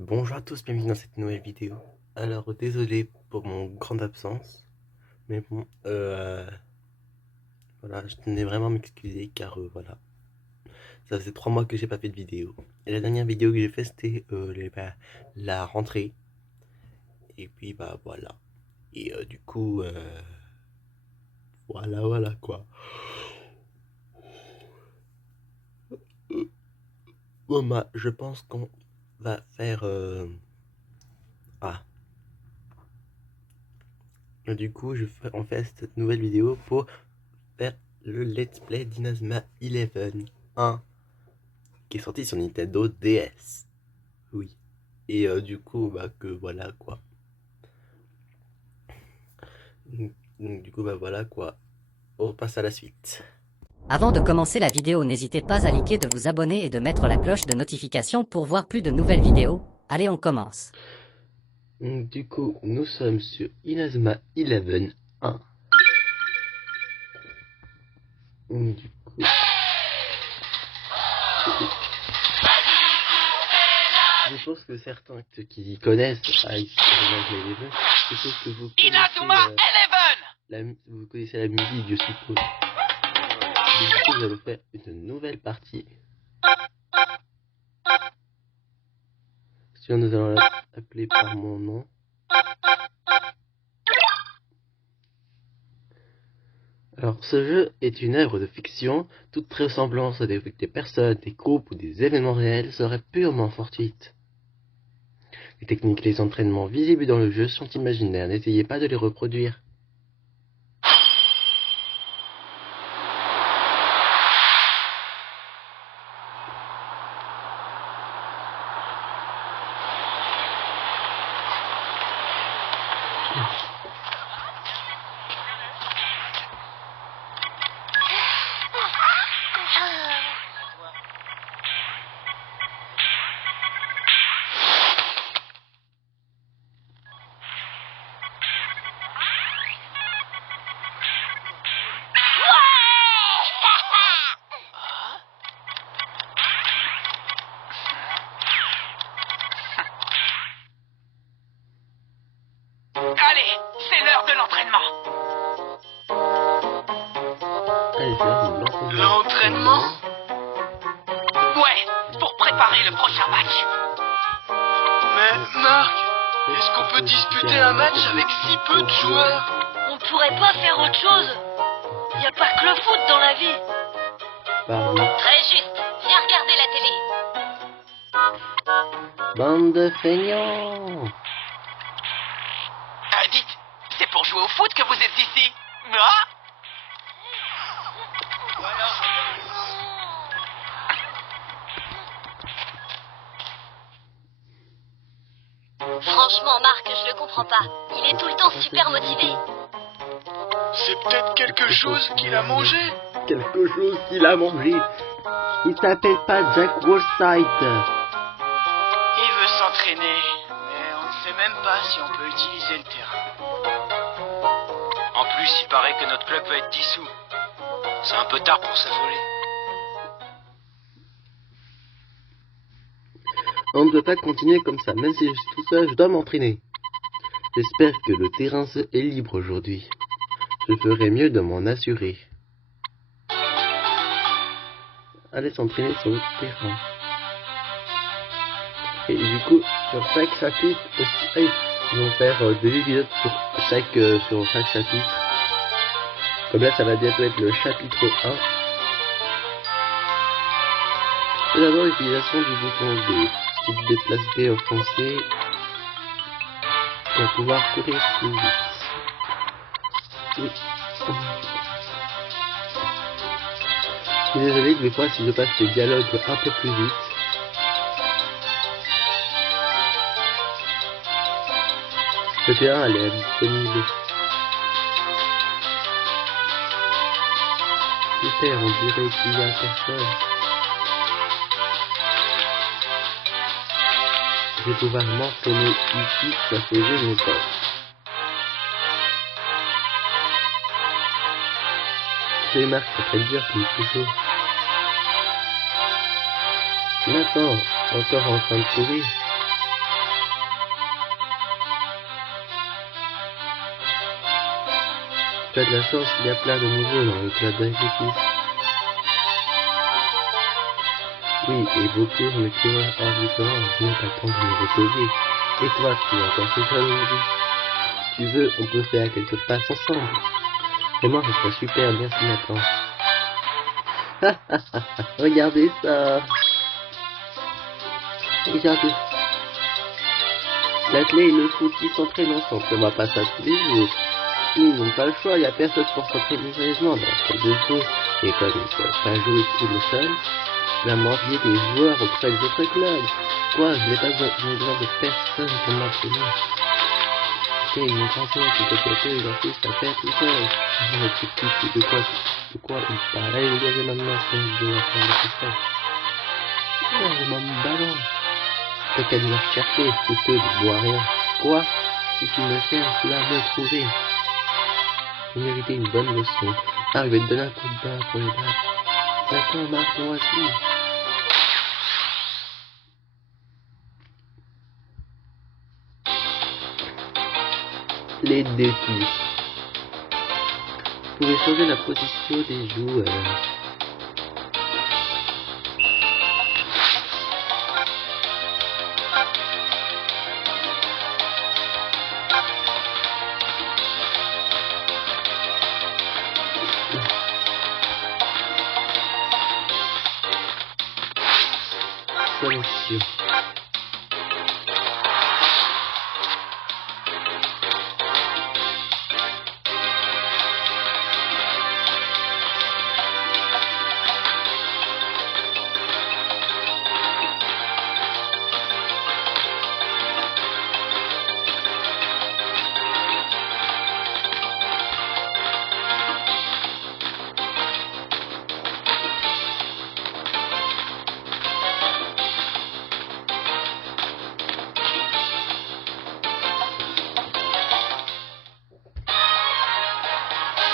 Bonjour à tous, bienvenue dans cette nouvelle vidéo. Alors, désolé pour mon grande absence, mais bon, voilà, je tenais vraiment à m'excuser car voilà, ça faisait 3 mois que j'ai pas fait de vidéo. Et la dernière vidéo que j'ai fait c'était la rentrée. Et puis bah voilà. Et du coup, voilà quoi. Bon bah, je pense qu'on va faire... Ah, du coup, on fait cette nouvelle vidéo pour faire le let's play d'Inazuma 11 1 qui est sorti sur Nintendo DS. Oui. Et du coup, bah que voilà quoi. Donc, du coup, bah voilà quoi. On passe à la suite. Avant de commencer la vidéo, n'hésitez pas à liker, de vous abonner et de mettre la cloche de notification pour voir plus de nouvelles vidéos. Allez, on commence. Donc, du coup, nous sommes sur Inazuma 11 1. Du coup, je pense que certains qui connaissent Ice Inazuma 11, je suppose que vous connaissez, Inazuma 11. vous connaissez la musique, je suppose. Donc, du coup, nous allons faire une nouvelle partie. Sinon, nous allons l'appeler par mon nom. Alors, ce jeu est une œuvre de fiction. Toute ressemblance avec des personnes, des groupes ou des événements réels serait purement fortuite. Les techniques et les entraînements visibles dans le jeu sont imaginaires, n'essayez pas de les reproduire. Allez, c'est l'heure de l'entraînement. Allez, c'est l'heure de l'entraînement. L'entraînement? Ouais, pour préparer le prochain match. Mais Marc, est-ce qu'on peut disputer un match avec si peu de joueurs? On pourrait pas faire autre chose? Y a pas que le foot dans la vie. Pardon. Très juste. Viens regarder la télé. Bande de feignants. Dites, c'est pour jouer au foot que vous êtes ici? Ah? Franchement, Marc, je le comprends pas. Il est tout le temps super motivé. C'est peut-être quelque chose qu'il a mangé? Quelque chose qu'il a mangé. Il s'appelle pas Jack Wallside. Il veut s'entraîner, mais on ne sait même pas si on peut utiliser le terrain. En plus, il paraît que notre club va être dissous. C'est un peu tard pour s'affoler. On ne peut pas continuer comme ça, même si je suis tout seul, je dois m'entraîner. J'espère que le terrain est libre aujourd'hui. Je ferai mieux de m'en assurer. Allez s'entraîner sur le terrain. Et du coup, sur chaque chapitre aussi, ils vont faire 2 épisodes sur chaque chapitre. Comme là, ça va bientôt être le chapitre 1. Tout d'abord, l'utilisation du bouton D. Si tu déplaces B en français, tu vas pouvoir courir plus vite. Oui. Je suis désolé que des fois, si je passe les dialogues un peu plus vite, le terrain elle est disponible. Super, on dirait qu'il y a personne. Je vais pouvoir m'entraîner ici, ça fait longtemps. C'est Marc, ça fait dur comme toujours. Maintenant, encore en train de courir. Tu as de la chance, il y a plein de nouveaux dans le club d'athlétisme. Oui, et beaucoup me courent hors du corps, je n'ai pas le temps de me reposer. Et toi, tu es encore tout seul aujourd'hui. Si tu veux, on peut faire quelques passes ensemble. Et moi, ce serait super bien ce matin. Regardez ça. Regardez. L'athlète et le foot, ils s'entraînent ensemble. On va pas ça tous les jours. Ils n'ont pas le choix, il n'y a personne pour s'entraîner sérieusement dans la salle de foot. Et comme ils ne peuvent pas jouer tout le seul, la moitié des joueurs auprès des autres clubs. Quoi, je n'ai pas besoin de personne pour m'entraîner. Ok, mon grand-père qui était côté, il a fait sa tête tout seul. Le petit, de quoi il parlait, il avait maintenant son jeu à faire le cristal. Ouais, je m'en ballon. T'as qu'à venir chercher, fouteux, ne bois rien. Quoi? Si tu me cherches, tu vas me trouver. Vous méritez une bonne leçon. Ah, je vais te donner un coup de bain pour les battre. D'accord, Marc, moi aussi. Les défis. Vous pouvez changer la position des joueurs. Sélection.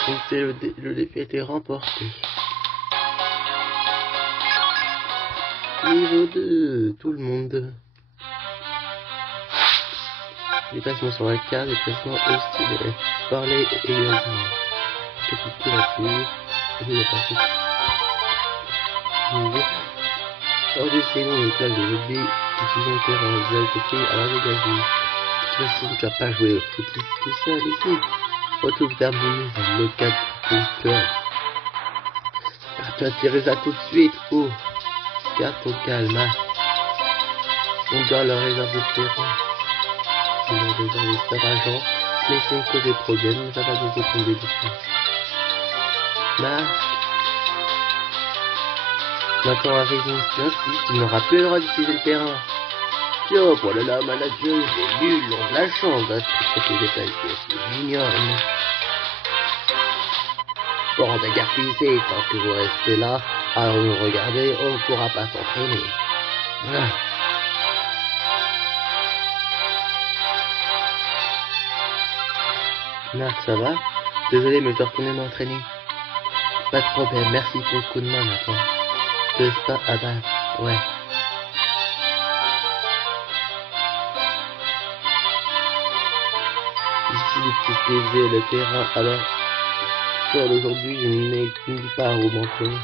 Donc le défi a été remporté. Niveau 2, tout le monde. Déplacement sur la carte, déplacement hostile. Parler également. Capitulatif. Il a passé. Hors du séjour, le club de rugby, utilisant le terrain, vous avez côté à la dégagée. De toute façon, tu vas pas jouer au foot tout seul ici. Retrouve terminé dans le 4 club. Ah, tu as tiré ça tout de suite. Oh, garde ton calme. Hein. On doit leur réserver le terrain. On doit réserver ça agent. Mais c'est que des problèmes, ça va nous tomber dessus. Marc. Maintenant arrive une ainsi, tu n'auras plus le droit d'utiliser le terrain. Tiens, voilà là, manager, j'ai nul, on a de la chance d'être sur les détails, c'est génial. Bon, dégarpissez, tant que vous restez là, alors nous regardez, on ne pourra pas s'entraîner. Ah. Marc, ça va? Désolé, mais je dois retourner m'entraîner. Pas de problème, merci pour le coup de main maintenant. Te pas abattre, ouais. Ici, utiliser le terrain, alors, seul aujourd'hui, je n'ai nulle part où m'entraîner.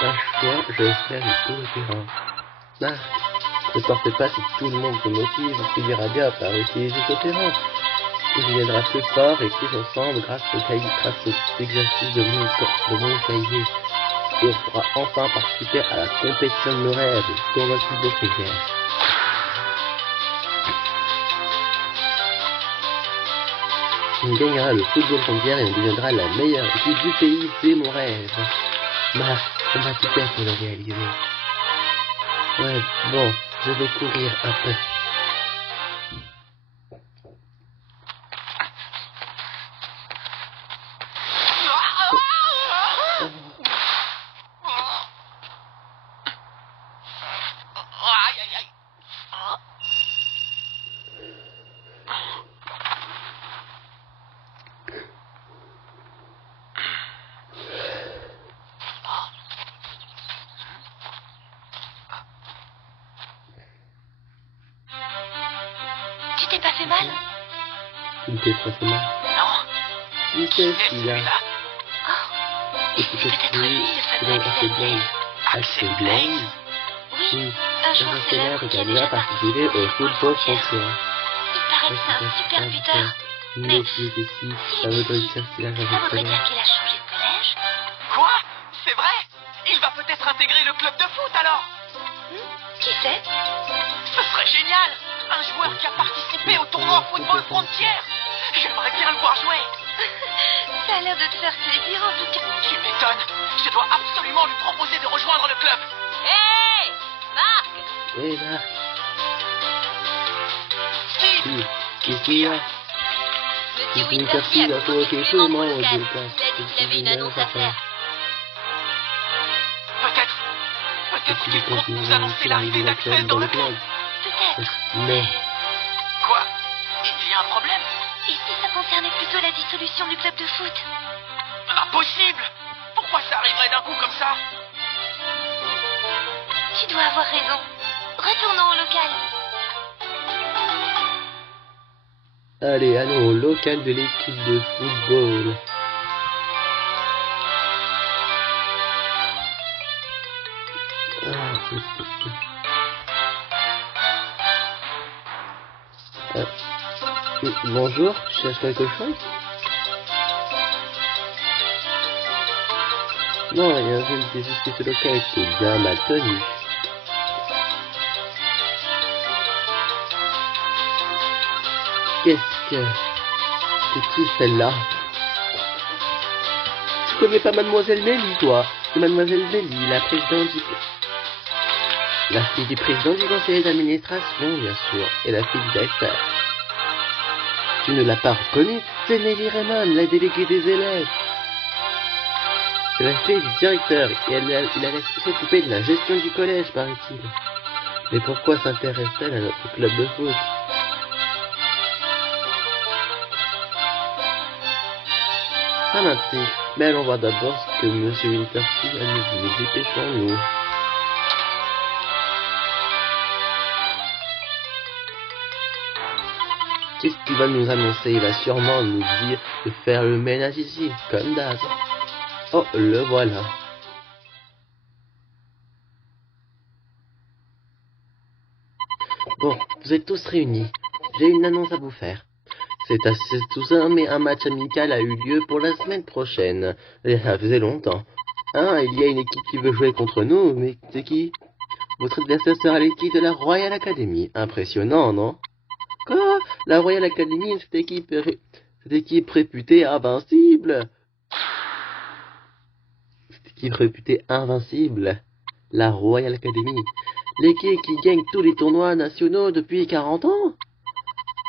Pas choix, je vais faire tout le terrain. Marc, ne sortez pas si tout le monde se motive, on finira bien par utiliser ce terrain. On deviendra plus fort et plus ensemble grâce aux exercices de mon cahier. Et on pourra enfin participer à la compétition de nos rêves, le tournoi de football frontière. On gagnera le football frontière et on deviendra la meilleure équipe du pays, c'est mon rêve. Marc, on va tout faire pour le réaliser. Ouais, bon, je vais courir un peu. Tu t'es pas fait mal? Tu ne t'es pas fait mal? Non. Qui Qui c'est est celui-là? celui-là? Oh, Petit c'est peut-être lui, le fameux Axel Blaze. Axel Blaze? Oui, Oui, un joueur célèbre qui a déjà participé au football frontière. frontière. Il paraît que c'est un super buteur. Mais qui était si, ça voudrait dire qu'il a Ça changé de voudrait dire collège. qu'il a changé de collège. Quoi? C'est vrai? Il va peut-être intégrer le club de foot alors? Qui c'est? Ce serait génial! Un joueur qui a participé au tournoi Football Frontière! J'aimerais bien le voir jouer! Ça a l'air de te faire plaisir en tout cas. Tu m'étonnes! Je dois absolument lui proposer de rejoindre le club! Hé Marc, Oui, Marc, Steve! qu'est-ce qu'il y a? Monsieur Monsieur Wintercy a convoqué tous les membres au local. Il a dit qu'il avait une annonce à faire. Peut-être qu'il compte nous annoncer l'arrivée d'Axel dans le club! Peut-être. Mais, Quoi? Il y a un problème? Et si ça concernait plutôt la dissolution du club de foot? Impossible! Pourquoi ça arriverait d'un coup comme ça? Tu dois avoir raison. Retournons au local. allez, allons au local de l'équipe de football. Bonjour, tu cherches quelque chose? Non, rien, je me disais juste que ce local était bien mal tenu. Qu'est-ce que... C'est qui celle-là? Tu connais pas Mademoiselle Mélie, toi? C'est Mademoiselle Mélie, la présidente du... La fille du président du conseil d'administration, bien sûr, et la fille du directeur. Tu ne l'as pas reconnue? C'est Nelly Raymond, la déléguée des élèves. C'est la fille du directeur, et il allait s'occuper de la gestion du collège, paraît-il. Mais pourquoi s'intéresse-t-elle à notre club de foot? Ça m'intrigue, mais allons voir d'abord ce que M. Wintercy a nous dit. Dépêchons-nous. Qu'est-ce qu'il va nous annoncer? Il va sûrement nous dire de faire le ménage ici, comme d'hab. Oh, le voilà. Bon, vous êtes tous réunis. J'ai une annonce à vous faire. C'est assez tout ça, mais un match amical a eu lieu pour la semaine prochaine. Et ça faisait longtemps. Hein, il y a une équipe qui veut jouer contre nous, mais c'est qui? Votre adversaire sera l'équipe de la Royal Academy. Impressionnant, non? Quoi? La Royal Academy, cette équipe réputée invincible? Cette équipe réputée invincible? La Royal Academy. L'équipe qui gagne tous les tournois nationaux depuis 40 ans?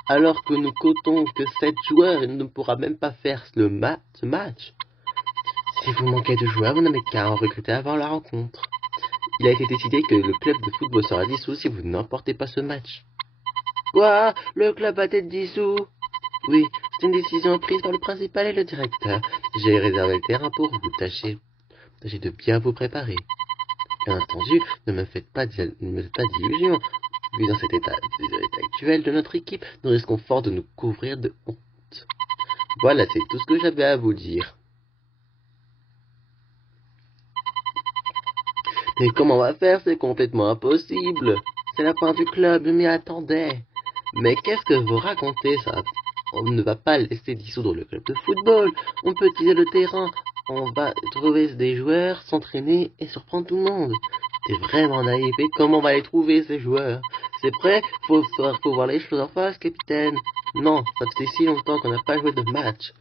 Alors que nous comptons que 7 joueurs et ne pourra même pas faire ce match. Si vous manquez de joueurs, vous n'avez qu'à en recruter avant la rencontre. Il a été décidé que le club de football sera dissous si vous n'emportez pas ce match. Quoi? Le club a été dissous? Oui, c'est une décision prise par le principal et le directeur. J'ai réservé le terrain pour vous. Tâchez de bien vous préparer. Bien entendu, ne me faites pas d'illusions. Vu dans cet état actuel de notre équipe, nous risquons fort de nous couvrir de honte. Voilà, c'est tout ce que j'avais à vous dire. Mais comment on va faire? C'est complètement impossible. C'est la fin du club, je m'y attendais. Mais qu'est-ce que vous racontez, ça? On ne va pas laisser dissoudre le club de football. On peut utiliser le terrain. On va trouver des joueurs, s'entraîner et surprendre tout le monde. T'es vraiment naïf. Et comment on va les trouver, ces joueurs? C'est prêt? Faut voir les choses en face, capitaine. Non, ça fait si longtemps qu'on n'a pas joué de match.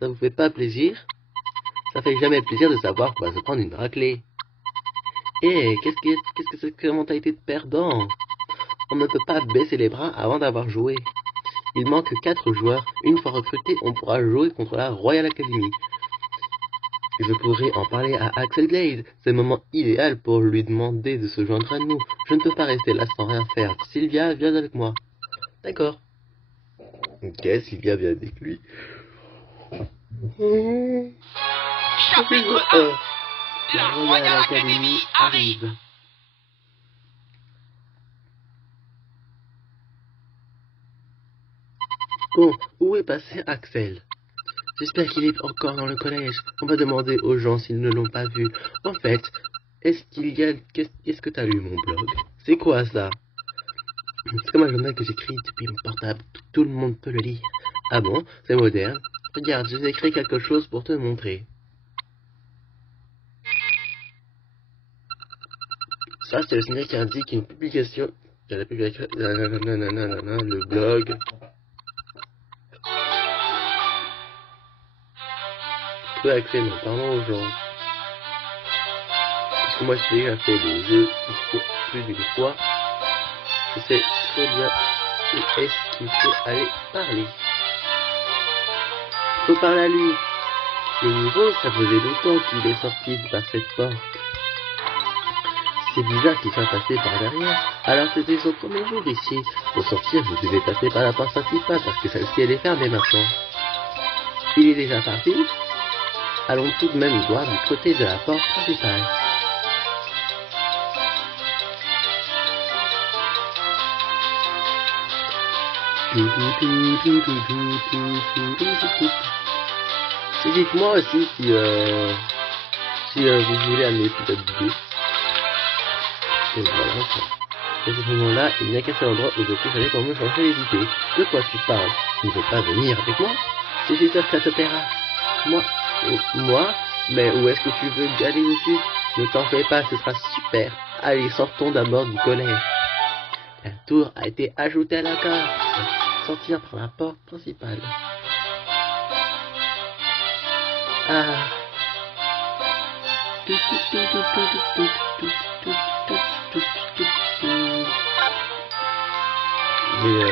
Ça vous fait pas plaisir? Ça fait jamais plaisir de savoir qu'on va se prendre une raclée. Eh, qu'est-ce que c'est que la mentalité de perdant? On ne peut pas baisser les bras avant d'avoir joué. Il manque 4 joueurs. Une fois recrutés, on pourra jouer contre la Royal Academy. Je pourrais en parler à Axel Blaze. C'est le moment idéal pour lui demander de se joindre à nous. Je ne peux pas rester là sans rien faire. Sylvia, viens avec moi. D'accord. Ok, Sylvia vient avec lui. Chapitre 1. La Royal Academy arrive. Bon, où est passé Axel? J'espère qu'il est encore dans le collège. On va demander aux gens s'ils ne l'ont pas vu. En fait, est-ce que t'as lu mon blog? C'est quoi ça? C'est comme un journal que j'écris depuis mon portable. Tout le monde peut le lire. Ah bon? C'est moderne. Regarde, j'ai écrit quelque chose pour te montrer. Ça, c'est le signal qui indique une publication. La publication. Le blog. Peu accès, non, parlons aux gens. Parce que moi, j'ai déjà fait des jeux plus d'une fois. Je sais très bien où est-ce qu'il faut aller parler. Faut parler à lui. Le nouveau, ça faisait longtemps qu'il est sorti par cette porte. C'est bizarre qu'il soit passé par derrière. Alors c'était son premier jour ici. Pour sortir, vous devez passer par la porte principale parce que celle-ci elle est fermée maintenant. Il est déjà parti? Allons tout de même voir du côté de la porte principale. Dites-moi aussi si vous voulez un épisode 2. Et voilà. À ce moment-là, il n'y a qu'un seul endroit où je puisse aller pour me changer les idées. De quoi tu parles? Tu ne veux pas venir avec moi? Je suis sûr que ça te plaira. Moi? Mais où est-ce que tu veux aller dessus? Ne t'en fais pas, ce sera super. Allez, sortons d'abord du collège. La tour a été ajoutée à la carte. Sortir par la porte principale. Ah. Mais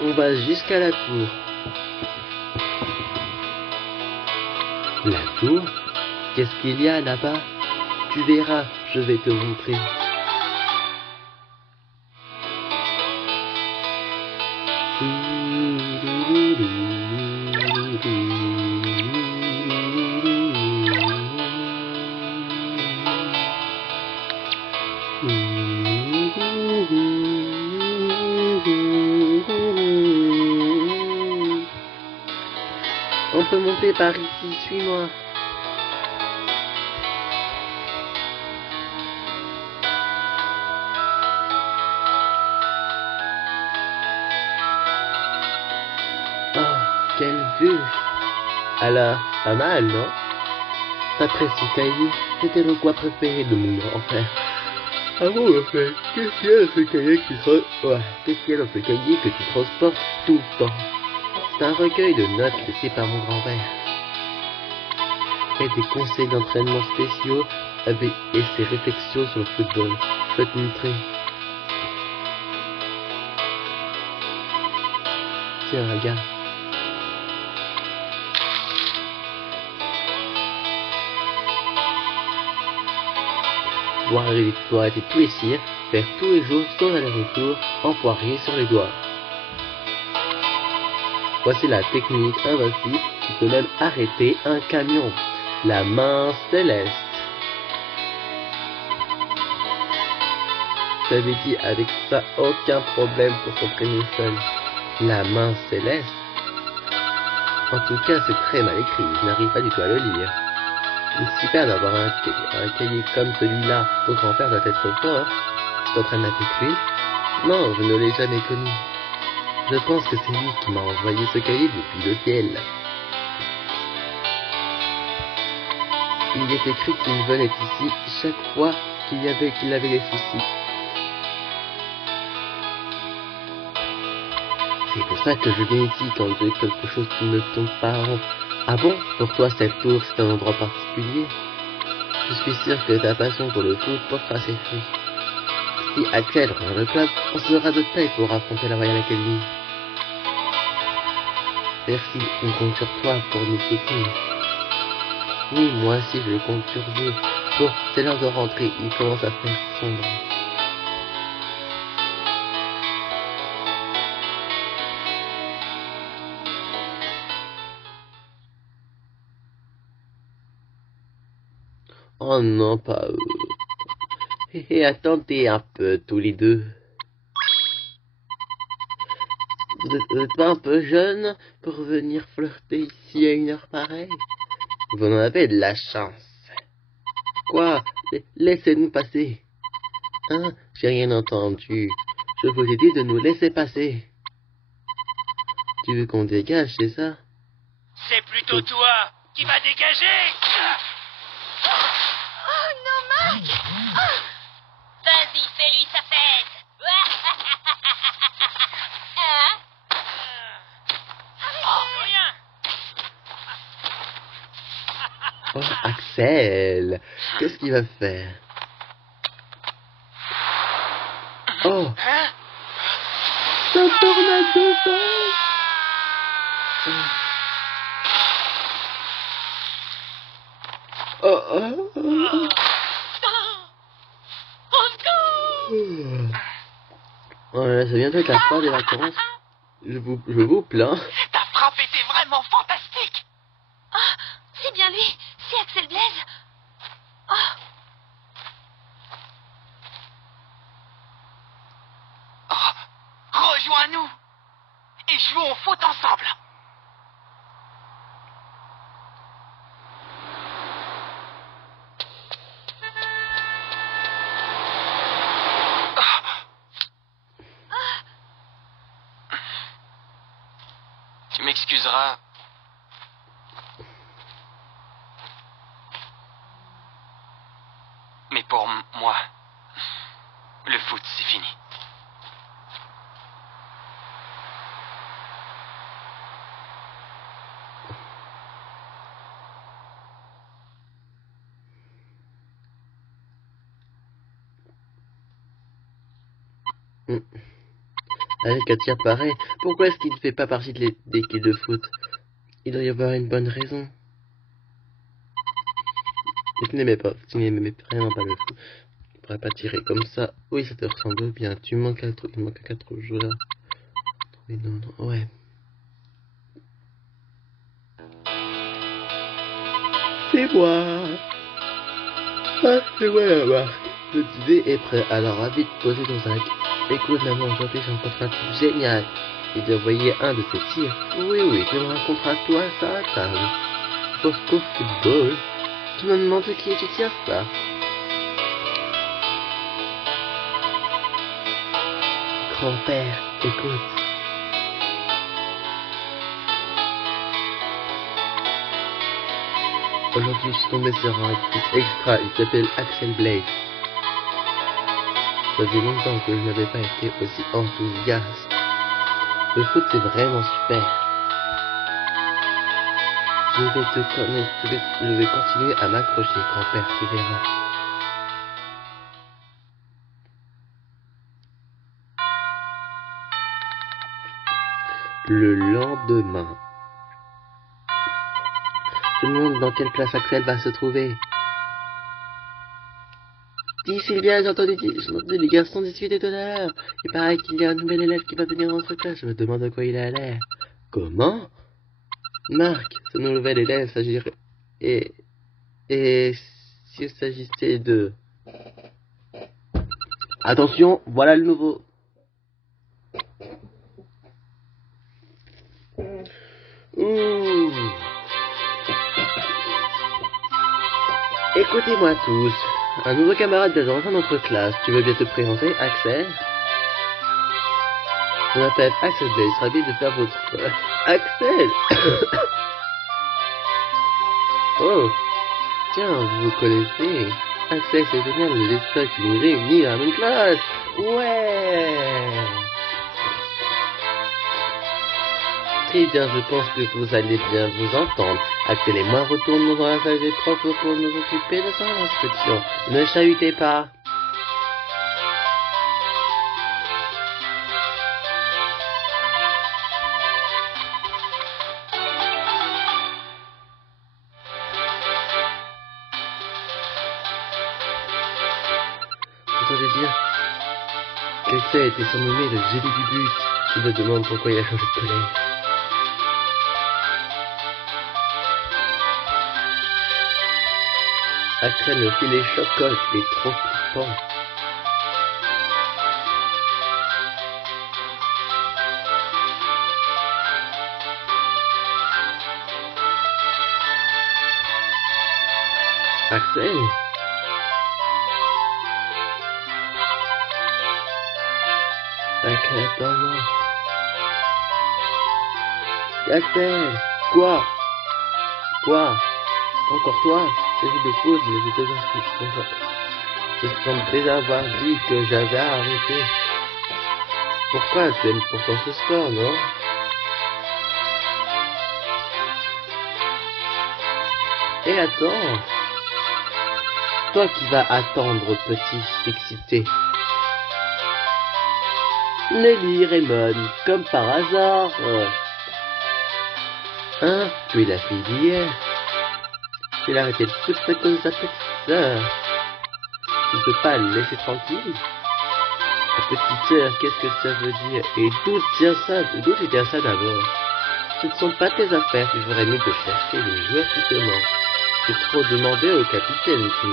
on va jusqu'à la tour. La tour? Qu'est-ce qu'il y a là-bas? Tu verras, je vais te montrer. On peut monter par ici, suis-moi. Oh, quelle vue! Alors, pas mal, non? D'après ce cahier, c'était le coin préféré de mon grand-père. Ah bon, en fait, qu'est-ce qu'il y a dans ce cahier que tu transportes tout le temps? C'est un recueil de notes laissé par mon grand-père. Et des conseils d'entraînement spéciaux et ses réflexions sur le football. Je peux te montrer. Tiens, regarde. Boire et tous les cires, faire tous les jours sans aller-retour, empoirer sur les doigts. Voici la technique invincible qui peut même arrêter un camion. La main céleste. J'avais dit avec ça aucun problème pour s'entraîner seul. La main céleste. En tout cas, c'est très mal écrit. Je n'arrive pas du tout à le lire. C'est super d'avoir un cahier comme celui-là. Ton grand-père doit être fort. Tu t'entraînes avec lui? Non, je ne l'ai jamais connu. Je pense que c'est lui qui m'a envoyé ce cahier depuis le ciel. Il est écrit qu'il venait ici chaque fois qu'il avait des soucis. C'est pour ça que je viens ici quand j'ai quelque chose qui ne tombe pas rond. Ah bon? Pour toi, cette tour, c'est un endroit particulier? Je suis sûr que ta passion pour le foot portera ses fruits. Si Axel rejoint le club, on sera de taille pour affronter la Royal Academy. Merci, on compte sur toi pour nous soutenir. Oui, moi aussi je compte sur vous. Bon, c'est l'heure de rentrer, il commence à faire sombre. Oh non, pas eux. Hé, attendez un peu, tous les deux. Vous êtes pas un peu jeune pour venir flirter ici à une heure pareille? Vous en avez de la chance. Quoi? Laissez-nous passer. Hein? J'ai rien entendu. Je vous ai dit de nous laisser passer. Tu veux qu'on dégage, c'est ça? C'est plutôt toi qui vas dégager. Oh non, Marc! Vas-y, fais-lui sa fête. Hein? Rien. Oh, Axel! Qu'est-ce qu'il va faire? Oh! Hein? C'est un tornado, ça! Oh, oh, oh. Oh là là, c'est bientôt la fin des vacances. Je vous plains. Ta frappe était vraiment fantastique. Ah, c'est bien lui, c'est Axel Blaise. Oh, Rejoins-nous et jouons au foot ensemble. Tu m'excuseras. Mais pour moi, le foot, c'est fini. Avec un tir pareil, pourquoi est-ce qu'il ne fait pas partie de l'équipe de foot? Il doit y avoir une bonne raison. Et tu n'aimais vraiment pas le foot. Tu pourrais pas tirer comme ça. Oui, ça te ressemble bien. Il manque à 4 joueurs. Oui, non, ouais. C'est moi. Ah, c'est moi là-bas. Le dîner est prêt, alors vite poser ton sac. Écoute maman, aujourd'hui j'ai rencontré un truc génial. Il doit envoyer un de ses tirs. Oui, tu me raconteras toi ça à table. Parce qu'au football, tu me demandes qui tu tires ça. Grand-père, écoute. Aujourd'hui je suis tombé sur un truc extra, il s'appelle Axel Blaze. Ça faisait longtemps que je n'avais pas été aussi enthousiaste. Le foot c'est vraiment super. Je vais continuer à m'accrocher, grand-père, tu verras. Le lendemain. Je me demande dans quelle classe Axel va se trouver. Dis Sylvia, j'ai entendu les garçons discuter tout à l'heure. Il paraît qu'il y a un nouvel élève qui va venir dans notre classe. Je me demande de quoi il a l'air. Comment? Marc, ce nouvel élève s'agirait... Et s'il s'agissait de... Attention, voilà le nouveau. Ouh. Écoutez-moi tous. Un nouveau camarade vient de rejoindre notre classe. Tu veux bien te présenter, Axel? Je m'appelle Axel Blaze, ravi de faire votre... Axel. Oh, tiens, vous vous connaissez. Axel, c'est génial, le destin qui nous réunit dans la même classe. Ouais. Très bien, je pense que vous allez bien vous entendre. Axel et moi retournons dans la salle des profs pour nous occuper de son inscription. Ne chahutez pas. J'entendais dire qu'Axel a été surnommé le génie du but. Je me demande pourquoi il a changé de collège. Axel le filet chocotte, il est trop flippant. Axel? Axel, attends-moi. Axel! Quoi? Encore toi? C'est de foot, mais je te inscris. Je semblais avoir dit que j'avais arrêté. Pourquoi? Tu aimes pourtant ce sport, non? Et attends! Toi qui vas attendre, petit excité. Nelly Raymond, comme par hasard. Hein? Tu es la fille d'hier. Tu l'as arrêté toute à cause de ta petite sœur. Tu ne peux pas le laisser tranquille. Ta petite sœur, qu'est-ce que ça veut dire? Et d'où tu tiens ça d'abord? Ce ne sont pas tes affaires, tu ferais mieux de chercher les joueurs qui te manquent. C'est trop demandé au capitaine qui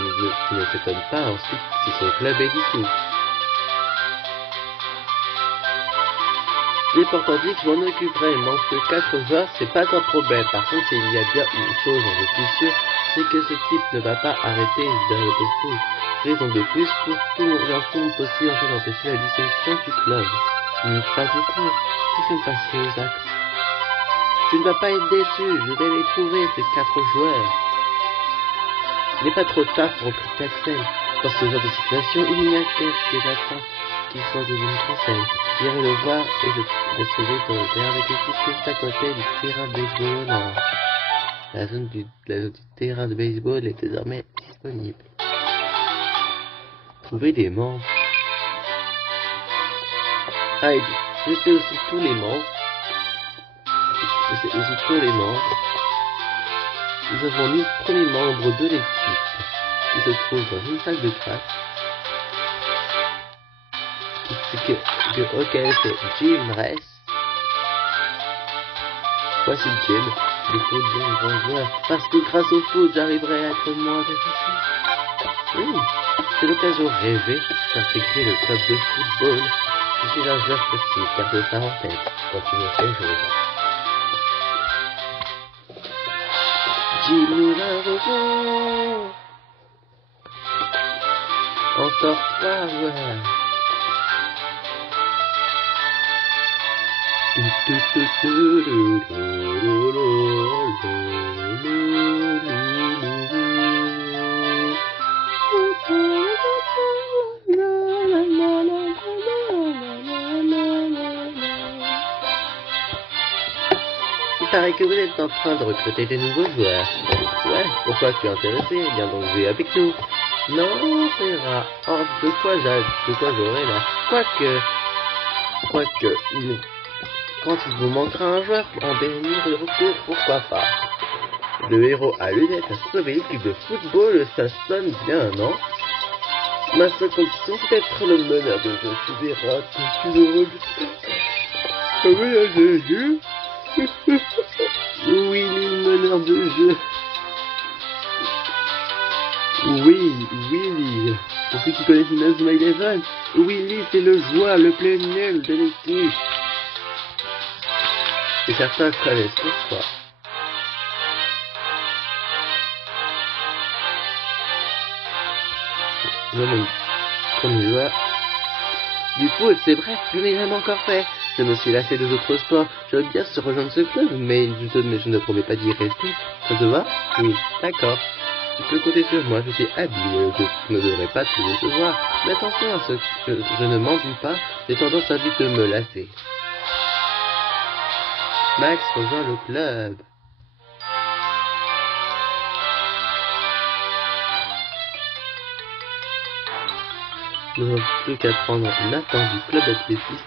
ne s'étonne pas ensuite si son club est dissous. J'ai pourtant dit que je m'en occuperais, il manque que 4 joueurs, c'est pas un problème. Par contre, il y a bien une chose dont je suis sûr, c'est que ce type ne va pas arrêter de foot. Raison de plus pour tout l'ensemble possible afin d'empêcher la dissolution du club. Pas beaucoup, il faut passer aux actes. Tu ne vas pas être déçu, je vais les trouver, ces 4 joueurs. Il n'est pas trop tard pour recruter Axel. Dans ce genre de situation, il n'y a quelques attentes qu'il soit de bonne conseil. J'irai le voir et je le trouver dans le terrain avec l'équipe juste à côté du terrain de baseball. Non. La zone du terrain de baseball est désormais disponible. Trouver des membres. Ah, et je sais aussi tous les membres. Nous avons mis le premier membre de l'équipe qui se trouve dans une salle de classe. Auquel c'est Jim Ress. Voici Jim, le foot bon grand joueur, parce que grâce au foot j'arriverai à être moins défensif. Oui, c'est l'occasion rêvée d'intégrer le club de football. Je suis un joueur petit, garde ça en tête quand tu me fais jouer. Jim nous a rejoint. Encore 3 joueurs. Il paraît que vous êtes en train de recruter des nouveaux joueurs. Ouais, pourquoi tu es intéressé? Viens donc jouer avec nous. Non, ça ira. Oh, de quoi j'aurai là? Quoique, quand il vous manquera un joueur en dernier recours, pourquoi pas? Le héros à lunettes a sauvé l'équipe de football, ça sonne bien, non? Ma seule condition, c'est d'être le meneur de jeu. Tu verras, tu le meneur de jeu. Oui, le meneur de jeu. Oui, Willy. Pour ceux qui connaissent Inazuma Eleven, Willy c'est le joueur le plus nul de l'équipe. Et certains connaissent pourquoi. Mon premier joueur du foot, c'est vrai, je n'ai jamais encore fait. Je me suis lassé des autres sports. Je veux bien se rejoindre ce club, mais je ne promets pas d'y rester. Ça te va? Oui, d'accord. Tu peux compter sur moi, je suis habile, je ne devrais pas te décevoir. Mais attention à ce que je ne m'ennuie pas, j'ai tendance à vite me lasser. Max rejoint le club. Nous n'avons plus qu'à prendre Nathan du club athlétisme.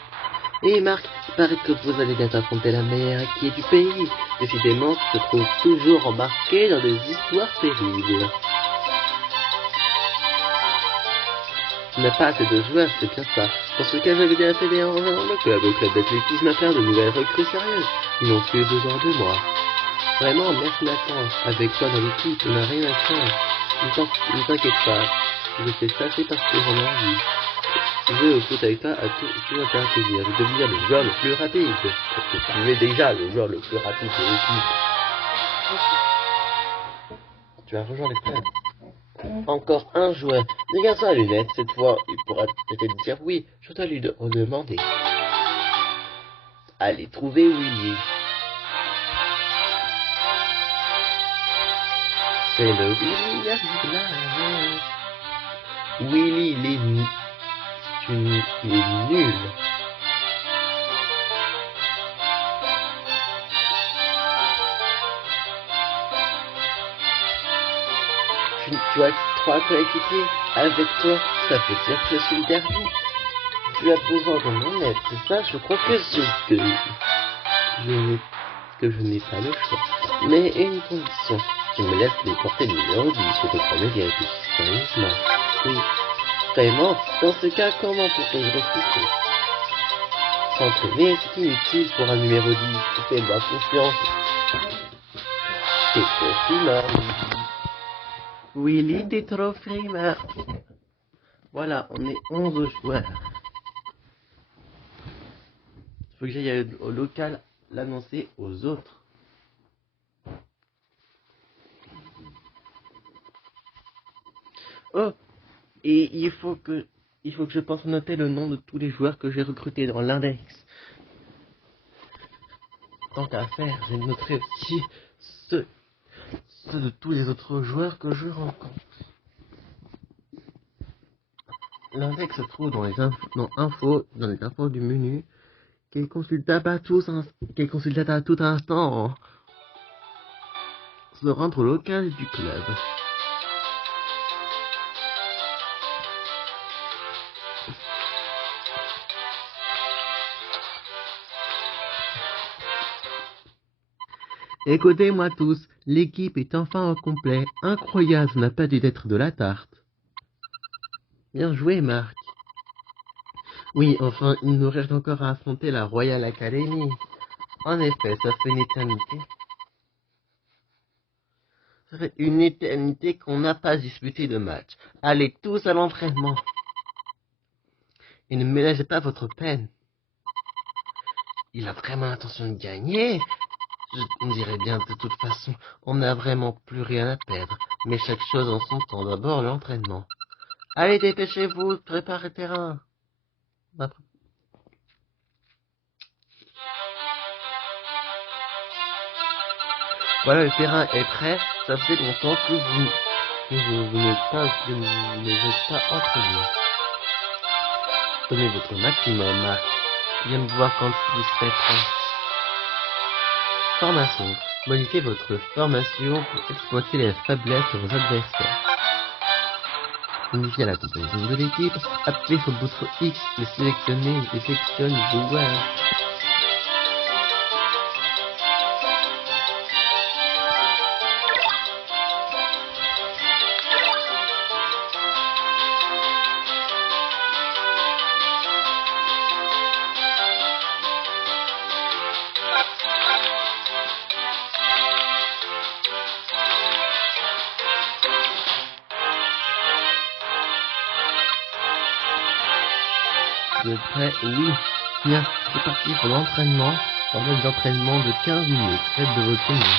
Et Marc, il paraît que vous allez bientôt affronter la meilleure équipe du pays. Décidément, tu te trouves toujours embarqué dans des histoires terribles. Tu n'as pas assez de joueurs, c'est bien ça. Pour ce cas, j'avais bien assez des dans le club. Au club d'athlétisme à faire de nouvelles recrues sérieuses. Ils n'ont plus besoin de moi. Vraiment, merci Nathan. Avec toi dans l'équipe, on n'a rien à craindre. Ne t'inquiète pas, je fais ça, c'est parce que j'en ai envie. Jouer au foot avec toi a toujours été un plaisir. De devenir le joueur le plus rapide. Parce que tu es déjà le joueur le plus rapide de l'équipe. Tu as rejoint les frères. Encore un joueur. Le garçon à lunettes, cette fois, il pourra peut-être dire oui. Je dois lui redemander. Allez, trouver Willy. C'est le Willy à village. Willy, il est nul. Il est nul. Tu as 3 coéquipiers avec toi, ça veut dire que je suis le dernier. Tu as besoin de mon aide, c'est ça? Je crois que je n'ai pas le choix. Mais une condition, tu me laisses les porter le numéro 10, je te promets d'y réfléchir sérieusement. Oui. Vraiment, dans ce cas, comment pourrais-je refuser? S'entraîner, c'est inutile pour un numéro 10, fais-moi confiance. T'es trop frimeur, Willy, t'es trop frimeur. Voilà, on est 11 joueurs. Il faut que j'aille au local l'annoncer aux autres. Oh, et il faut que je pense noter le nom de tous les joueurs que j'ai recrutés dans l'index. Tant qu'à faire, je noterai aussi ceux de tous les autres joueurs que je rencontre. L'index se trouve dans les infos du menu, qui est consultable à tout instant. Se rendre au local du club. Écoutez-moi tous, l'équipe est enfin au complet. Incroyable, ça n'a pas dû être de la tarte. Bien joué, Marc. Oui, enfin, il nous reste encore à affronter la Royal Academy. En effet, ça fait une éternité. Ça fait une éternité qu'on n'a pas disputé de match. Allez tous à l'entraînement. Et ne ménagez pas votre peine. Il a vraiment l'intention de gagner. Je dirais bien de toute façon, on n'a vraiment plus rien à perdre. Mais chaque chose en son temps, d'abord l'entraînement. Allez, dépêchez-vous, préparez le terrain. Voilà, le terrain est prêt. Ça fait longtemps que vous n'êtes pas entraîné. Donnez votre maximum, Marc. Viens me voir quand vous serez prêt. Formation. Modifiez votre formation pour exploiter les faiblesses de vos adversaires. Modifiez la composition de l'équipe. Appuyez sur le bouton X et sélectionnez le joueur. Vous êtes prêts? Oui. Bien, c'est parti pour l'entraînement. En mode d'entraînement de 15 minutes. Faites de votre mieux.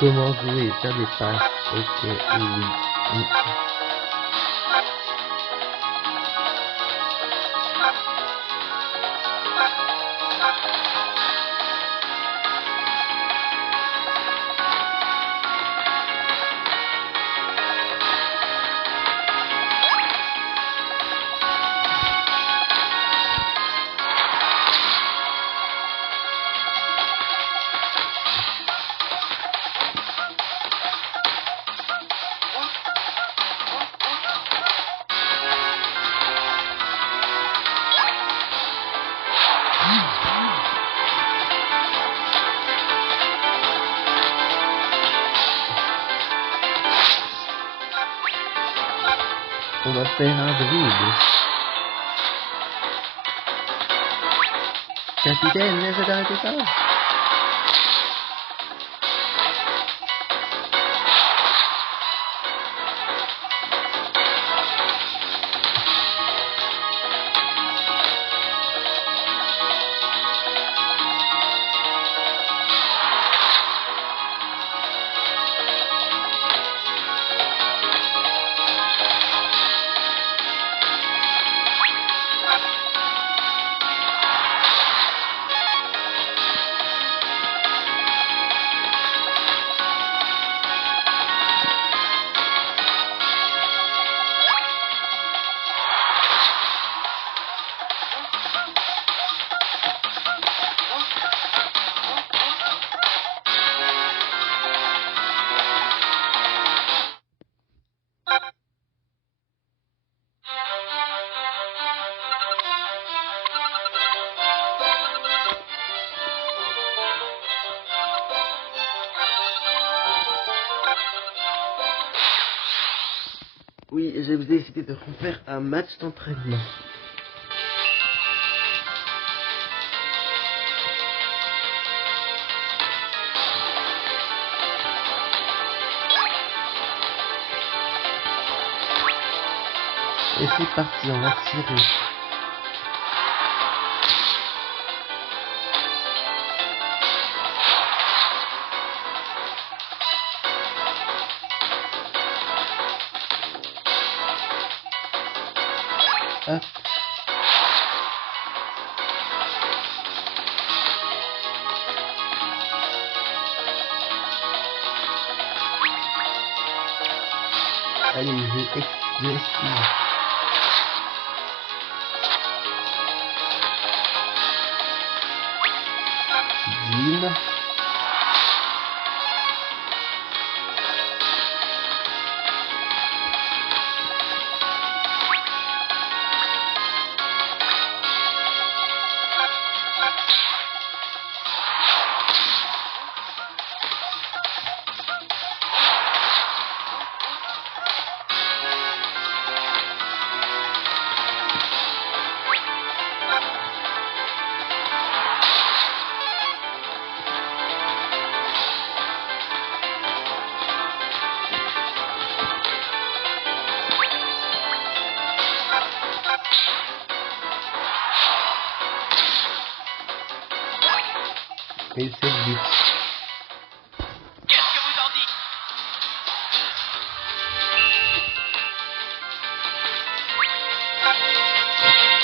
Comment jouer et faire des passes? Ok, oui. On va faire un dribble. Capitaine, ne t'arrêtez pas. Oui, j'ai décidé de refaire un match d'entraînement. Et c'est parti, on va tirer. Hop. Allez, je esquive. Zine. Et c'est le but. Qu'est-ce que vous en dites? Oui, ça c'est fait.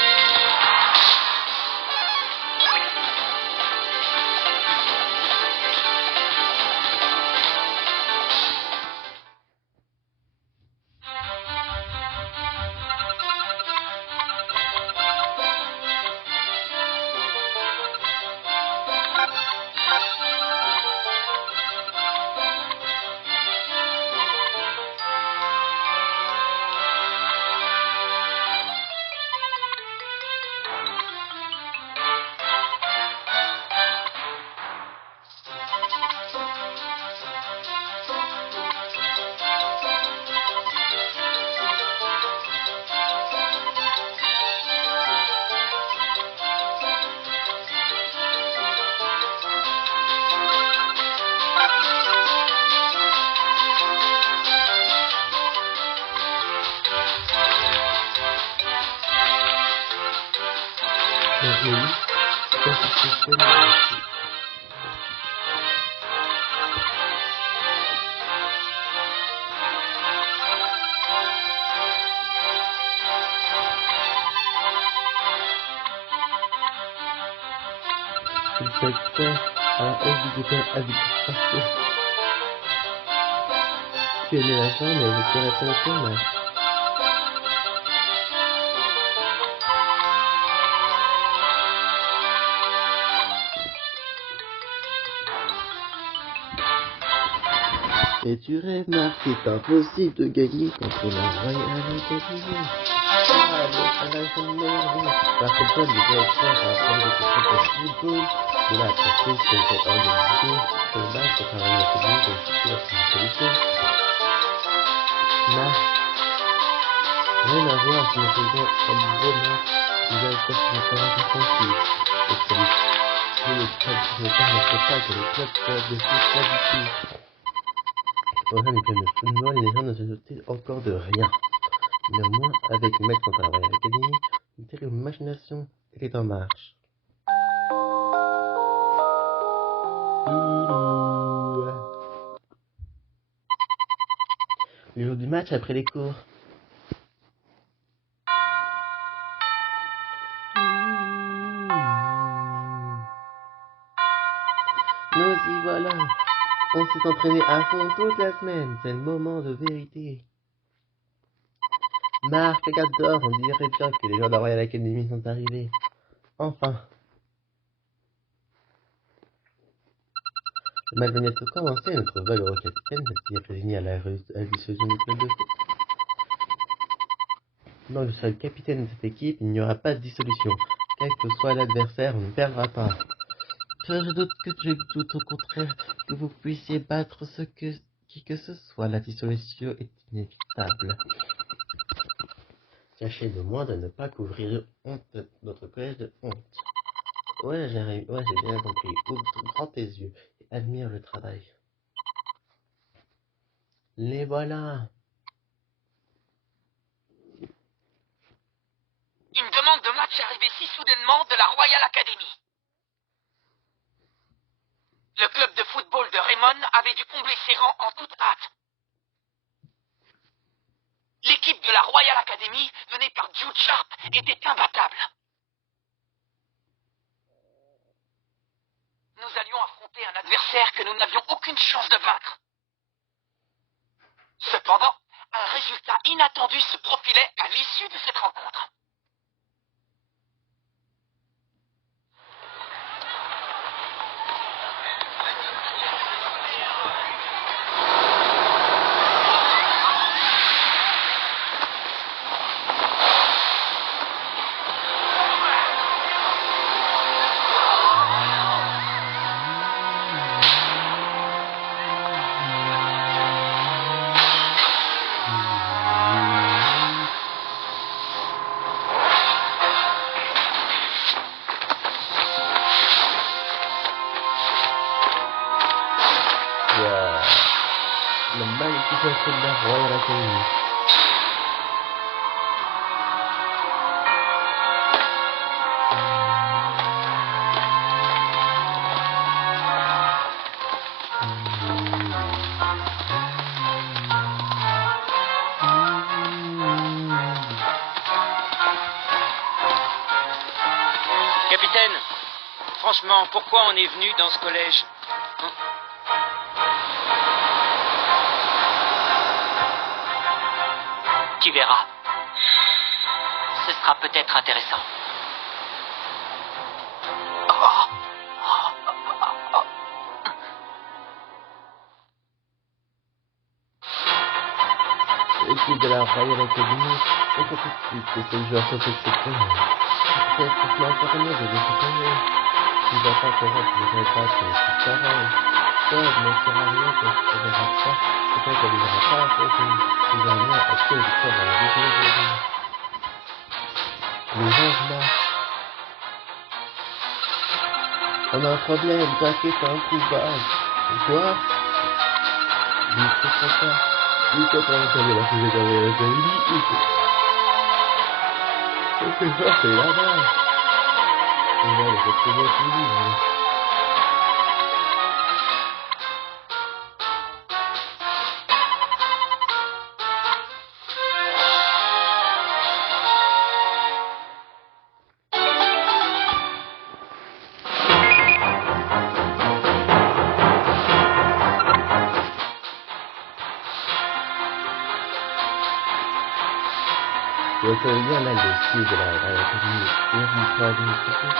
Le secteur a exécuté un habit parfait. Tu aimais la fin, mais je serais pas la fin, mais... Et tu remarques, c'est impossible de gagner contre la Royal Academy. À la journée, par contre, les directeurs à apprendre des questions de football, de la pratique qui ont été organisées, de base pour travailler la technique et surtout la solution. Là, Rien à voir si nous faisons un gros match, nous allons continuer par un défensif. Et ce ne permettrait pas que les clubs soient de foot s'habituent. Voilà, les clubs de football, les gens ne se doutent encore de rien. Néanmoins, avec le match contre la Royal Academy, une terrible machination était en marche. Le jour du match après les cours. Nous y voilà. On s'est entraîné à fond toute la semaine. C'est le moment de vérité. Marc, j'adore, on dirait bien que les joueurs de la Royal Academy sont arrivés. Enfin. Le match va bientôt commencer. Notre valeureux capitaine va-t-il résigner à la dissolution du club de foot. Non, je serai le capitaine de cette équipe, il n'y aura pas de dissolution. Quel que soit l'adversaire, on ne perdra pas. Je doute au contraire que vous puissiez battre qui que ce soit. La dissolution est inévitable. Tâchez de moins de ne pas couvrir notre collège de honte. Ouais, j'ai bien compris. Ouvre grand tes yeux et admire le travail. Les voilà. Une demande de match est arrivée si soudainement de la Royal Academy. Le club de football de Raymond avait dû combler ses rangs en toute hâte. L'équipe de la Royal Academy, menée par Jude Sharp, était imbattable. Nous allions affronter un adversaire que nous n'avions aucune chance de vaincre. Cependant, un résultat inattendu se profilait à l'issue de cette rencontre. La magnification de la Royal Academy. Capitaine, franchement, pourquoi on est venu dans ce collège? Tu verras. Ce sera peut-être intéressant. L'équipe de la Royal Academy est tout de suite que ces joueurs sont exceptionnels. Peut-être que c'est encore mieux de les supprimer. Tu vas pas correct, tu ne pas que c'est pareil. Toi, ne sera rien quand tu ne verras pas. Peut-être qu'elle ne verra pas à cause du dernier à cause du corps à la vidéo. Les gens là. On a un problème, t'inquiète, c'est un coup bas. Quoi? Je ne comprends pas. Lucas a entendu la fusée de la Academy. C'est ça, c'est là-bas. On va les retrouver plus vite. Vous savez bien là le style de la Academy et on peut aller tout là.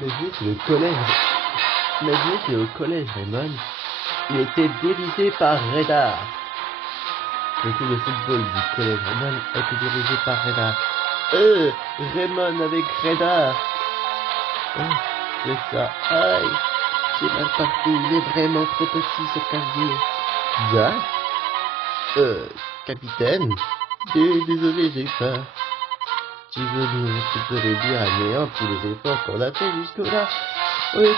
Imaginez que le collège, imaginez que le collège Raymond, il était dirigé par Redar. Le club de football du collège Raymond a été dirigé par Redar. Raymond avec Redar. C'est ça, aïe. J'ai mal partout, il est vraiment trop petit ce clavier. Jack capitaine, désolé, j'ai peur. Tu veux nous réduire à néant tous les efforts qu'on a fait jusque-là? Oui,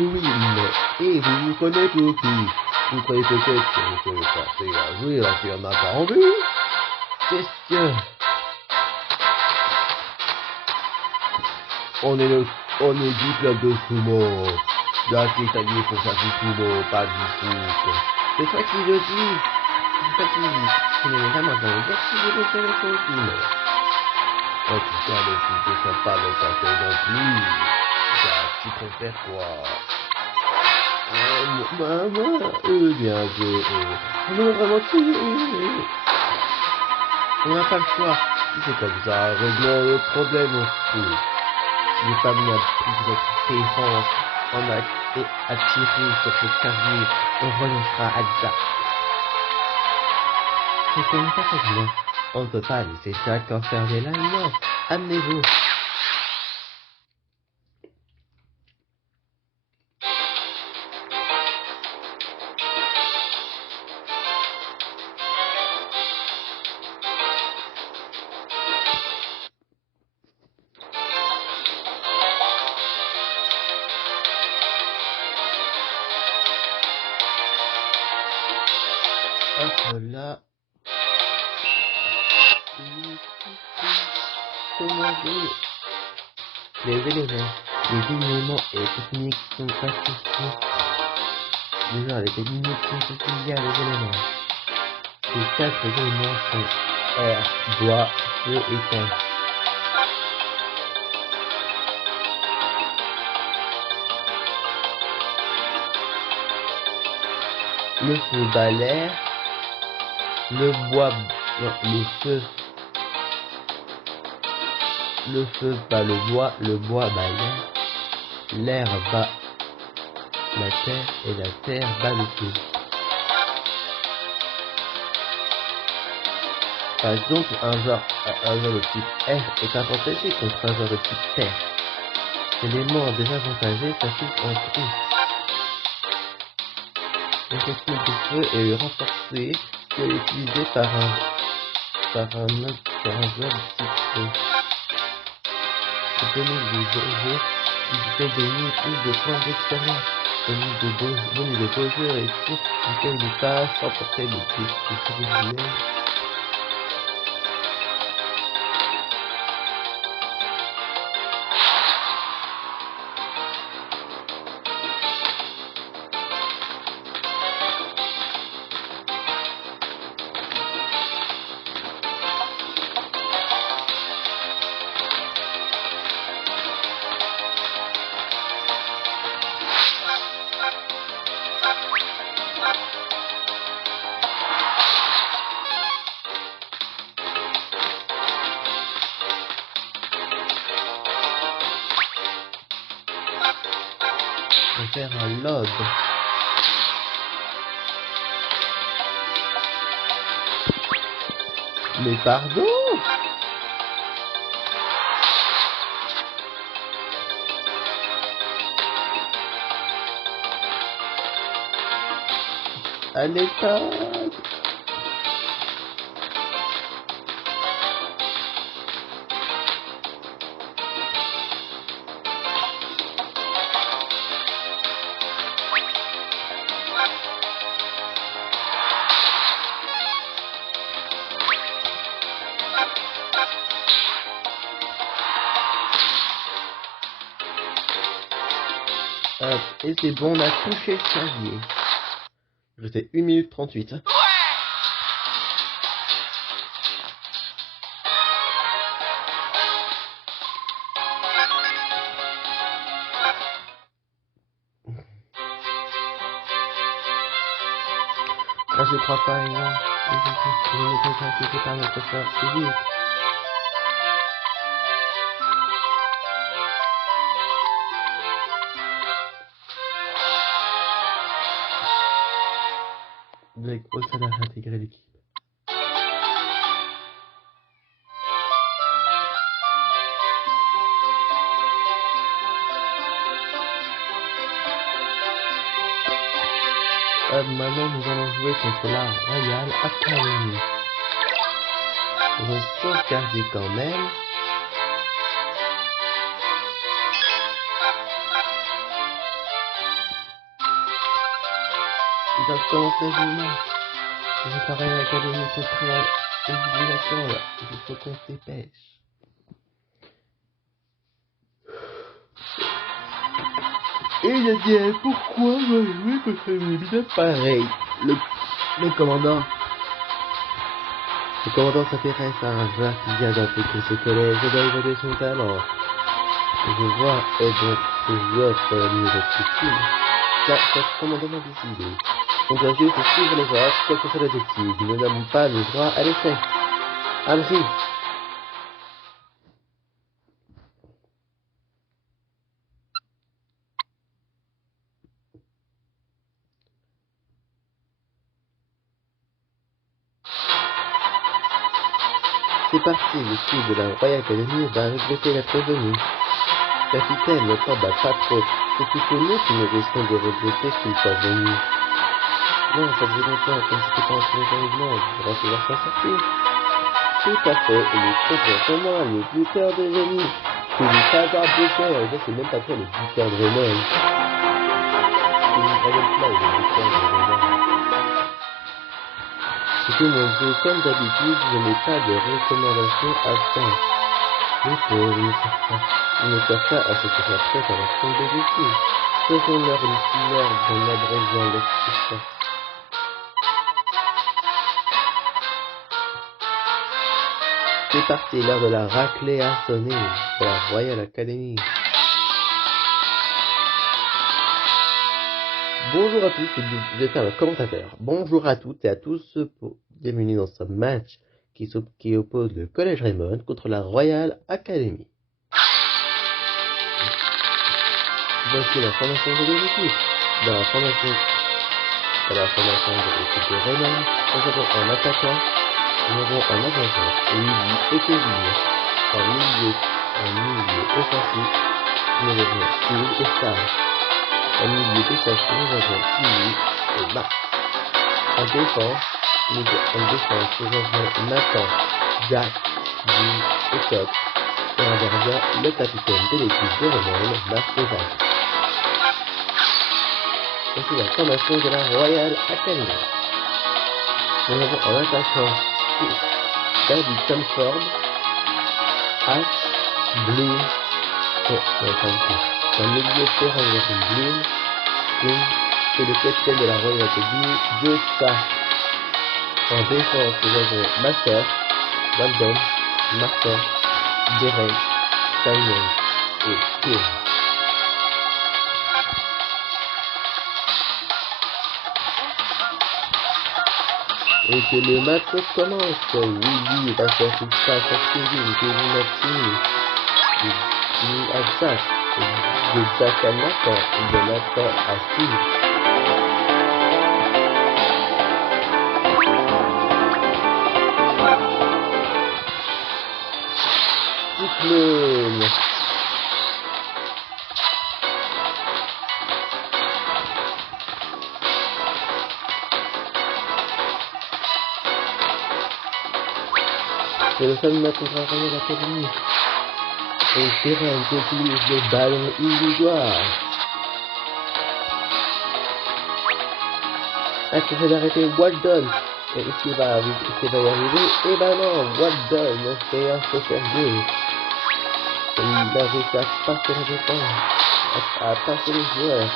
mais... Et vous vous prenez pour qui? Vous croyez peut-être que vous pouvez passer à jouer alors qu'il n'y en a pas envie? Qu'est-ce que... On est du club de sumo. Jack est allié pour faire du sumo, pas du foot. C'est toi qui le dis. C'est toi qui le dis. Tu n'es vraiment dans le dire si je le fais le sumo. En tout cas, le foot ne sont pas le café non plus. Jack, tu préfères quoi? Bien joué. On est vraiment tués. On n'a pas le choix. Si c'est comme ça, réglons le problème au foot. Si les familles a pris notre défense, on a été attiré sur ce clavier, on renoncera à Jack. C'est comme ça, bien. On ne peut pas laisser Jack enfermer là, non. Amenez-vous. Hop là. Les éléments et les techniques sont associés. Déjà, les techniques sont liées à les éléments. Les 4 éléments sont air, bois, feu et terre. Le feu bat l'air, le bois, non, le feu bat le bois bat l'air bat la terre et la terre bat le feu. Par exemple, un genre de type air est avantagé contre un genre de type terre. L'élément désavantagé s'affiche en gris. La technique du feu est renforcée si elle est utilisée par un joueur de type feu. Donner des jeux qui vous fait gagner plus de points d'expérience. Bonus de beaux jeux et tirs qui payent les passes, remporter le défi visuel. On va faire un log. Mais pardon? À l'époque. Hop, et c'est bon, on a touché le clavier. Je fais 1 minute 38. Ah, je crois pas, non. Je ne peux pas quitter par notre force physique. Blake Olsen a réintégré l'équipe. Maintenant, nous allons jouer contre la Royal Academy. Nous allons sauvegarder quand même. Il va commencer le match. Je pareil à l'Académie contre la élimination là. Il faut qu'on se dépêche. Et il a dit pourquoi je vais jouer contre une émission pareil. Le commandant s'intéresse à un joueur qui vient d'intégrer ce collège et doit évaluer son talent. Je vois et donc ce joueur pour le niveau de car ce commandant m'a décidé. On doit juste suivre les ordres, quel que soit l'objectif. Nous n'avons pas le droit à l'essai. Allons-y. C'est parti, l'équipe de la Royal Academy va regretter la prévenue. Capitaine, ne t'emballe pas trop. C'est plutôt nous qui nous risquons de regretter qu'il soit venu. Non, ça faisait longtemps qu'on ne s'était pas entraîné dans le monde. On va pouvoir s'en sortir. Tout à fait, et les contre pour moi, le buteur de génie. Tu n'es pas avoir buteur, et là c'est même pas toi le buteur de Renan. C'est une dragonfly, le buteur de Renan. Écoutez mon jeu, comme d'habitude, je n'ai pas de recommandations à faire. Les pauvres, ils ne savent pas à ce que j'apprête à leur tomber dessus. Faisons-leur une fleur en abrégeant l'expression. C'est parti, l'heure de la raclée a sonné de la Royal Academy. Bonjour à tous, je vais faire le commentateur. Bonjour à toutes et à tous, bienvenue dans ce match qui oppose le Collège Raymond contre la Royal Academy. Voici la formation de l'équipe. Dans la formation de l'équipe de Raymond, nous avons un attaquant, nous avons un avantage, Lily et Kevin. En milieu offensif, nous avons Steve et Star. En milieu défensif, nous avons Tilly et Max. En défense, nous avons Nathan, Jack, Jim et Top. Et en gardien, le capitaine de l'équipe de Raymond, Marc Evans. Voici la formation de la Royal Academy. Nous avons en attaquant David Comfort, Axe, Bloom, en milieu de terrain, nous avons Bloom, et le capitaine de la Royal Academy, Joe Stark. En défense, nous avons Master, Waldon, Martin, Derek, Simon et Kim. Et que le match commence. Willy va faire tout ça à Kevin, Kevin à Timmy, Timmy à Jack, de Jack à Nathan, de Nathan à Steve. Cyclone. C'est le seul match contre la Royal Academy. Au terrain utilise le ballon illusoire. Est-ce que c'est d'arrêter Waldon? Et est-ce qu'il va y arriver? Eh ben non, Waldon fait un super jeu. Et il a réussi à passer la défense, à passer les joueurs.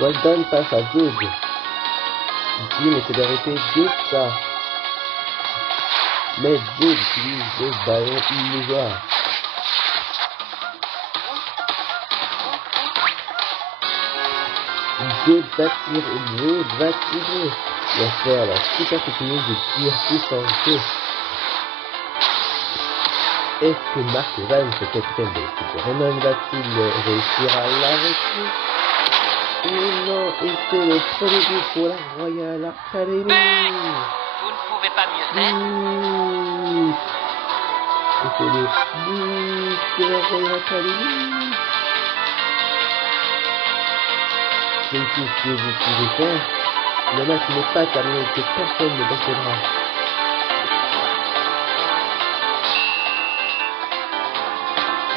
Waldon passe à Jude. Jim essaie d'arrêter Jude ça. Mais Jude utilise le ballon illusoire. Jude va tirer. Il va faire la super technique de tir puissant. Est-ce que Mark Evans, le capitaine de l'équipe de Raymond, va-t-il réussir à l'arrêter? Et non, et c'est le premier but pour la Royal Academy. Vous ne pouvez pas mieux faire. Et c'est le but de la Royal Academy. C'est tout ce que vous pouvez faire. Le match n'est pas terminé, que personne ne baisse les bras.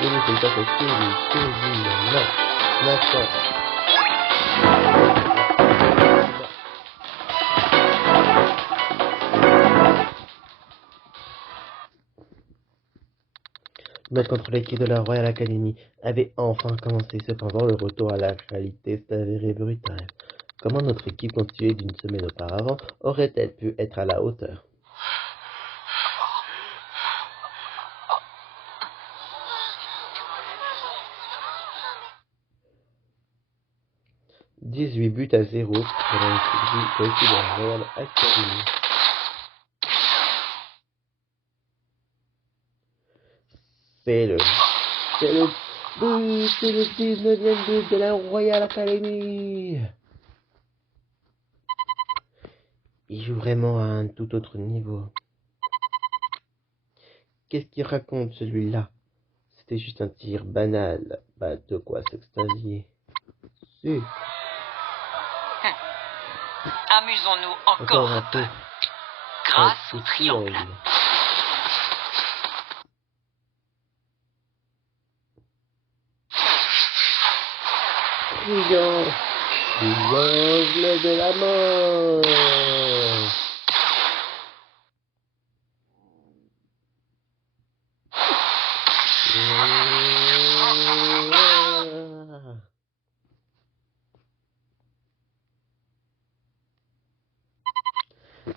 Et ne faites pas passer les cuisines. Non, maintenant. Le match contre l'équipe de la Royal Academy avait enfin commencé. Cependant, le retour à la réalité s'est avéré brutal. Comment notre équipe constituée d'une semaine auparavant aurait-elle pu être à la hauteur? « 18 buts à 0 pour l'équipe de la Royal Academy. C'est le 19e but de la Royal Academy. Il joue vraiment à un tout autre niveau. Qu'est-ce qu'il raconte celui-là? C'était juste un tir banal. Bah, de quoi s'extasier. Si. Amusons-nous encore un peu. Grâce au triangle. Triangle de la mort.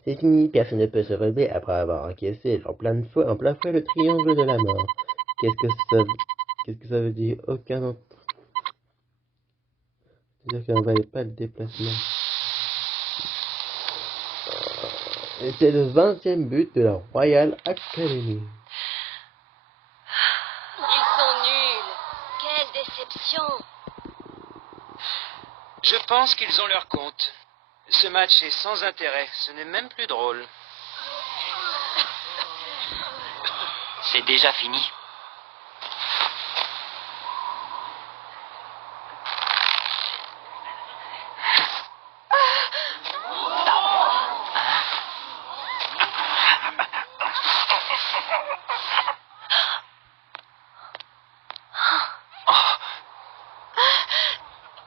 C'est fini, personne ne peut se relever après avoir encaissé en plein fouet le triangle de la mort. Qu'est-ce que ça veut dire? Aucun d'entre. C'est-à-dire qu'il n'en valait pas le déplacement. Et c'est le 20e but de la Royal Academy. Ils sont nuls. Quelle déception. Je pense qu'ils ont leur compte. Ce match est sans intérêt, ce n'est même plus drôle. C'est déjà fini.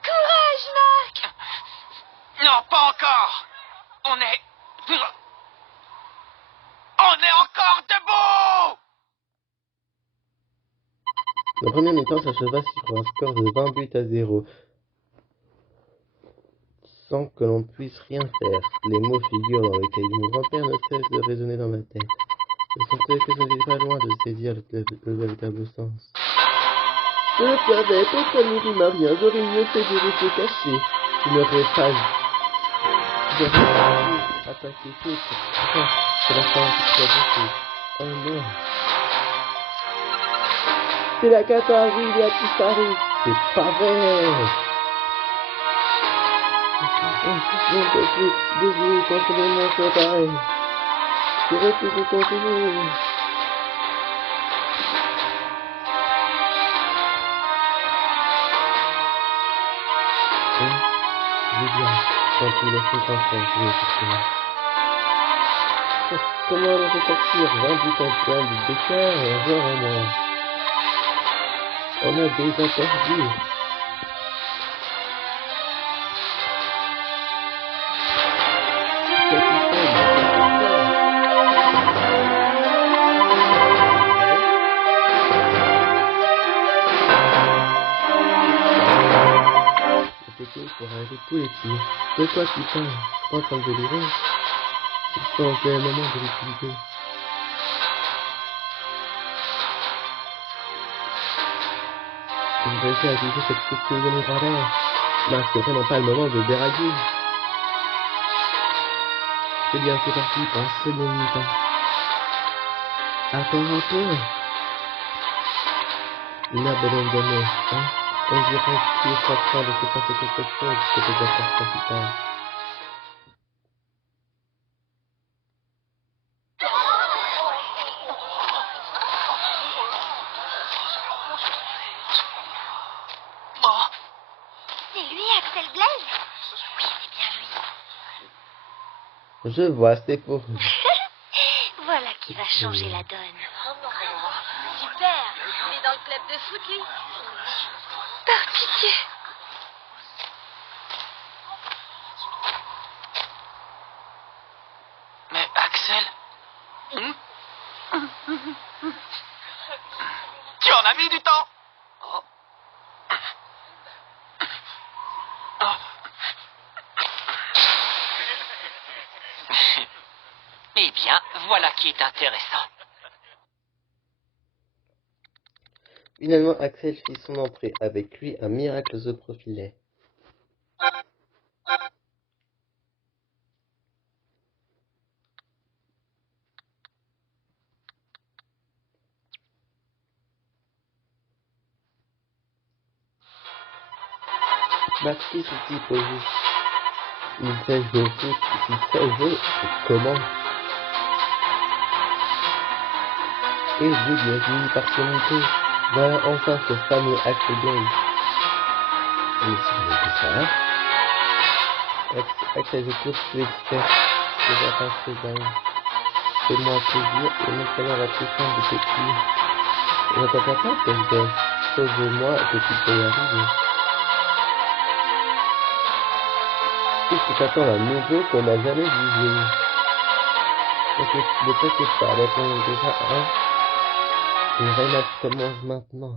Courage, Marc. Non, pas encore. On est encore debout. La première mi-temps s'acheva sur un score de 20 buts à 0. Sans que l'on puisse rien faire. Les mots figurent dans le cahier de mon grand-père ne cessent de résonner dans ma tête. Je sentais que je n'étais pas loin de saisir le véritable sens. Je le savais, personne ne rime à rien, j'aurais mieux fait de rester caché. Je n'aurais pas dû attaquer tout. Enfin, c'est la fin de toute la boucle. Oh non. C'est la cata, oui, il a disparu. C'est pas vrai. Je ne peux plus déjouer contre les monstres pareils. Je refuse de continuer. Julien, quand tu laisses ton enfant jouer pour toi. Comment on peut sortir 20 buts en point du d'écart et avoir un an? On a déjà perdu. C'était pour arrêter tous les tirs. De quoi tu parles? Je suis pas en train de délirer. Je pense que c'est le moment de l'utiliser. Je vais réussi à utiliser cette question de mon grand-père. Non, c'est vraiment pas le moment de dérailler. C'est bien, c'est parti pour un second mi-temps. Attends un peu. N'abandonne, hein? On dirait qu'il est en train de se passer quelque chose côté de la force principale. C'est lui, Axel Blaise? Oui, c'est bien lui. Je vois, c'est pour vous. Voilà qui va changer la donne. Super. Il est dans le club de foot, lui. Par pitié. Mais Axel... Tu en as mis du temps. Oh. Oh. Eh bien, voilà qui est intéressant. Finalement, Axel fit son entrée. Avec lui, un miracle se profilait. Maxi s'y posait. Il fait jouer au foot, il fait jouer, et comment? Et Dieu lui a fini par se monter. Voilà enfin ce fameux Axel Blaze. Mais c'est rien que ça. Axel, je cours, tu expert. Je vais passer derrière. Fais-moi plaisir et montre-moi la puissance de tes pieds. Ne t'attends pas, Axel. Sauve-moi que tu peux y arriver. Qu'est-ce que t'attends un nouveau qu'on n'a jamais vu jouer? Ne t'inquiète pas, la réponse est déjà un. Et rien match commence maintenant.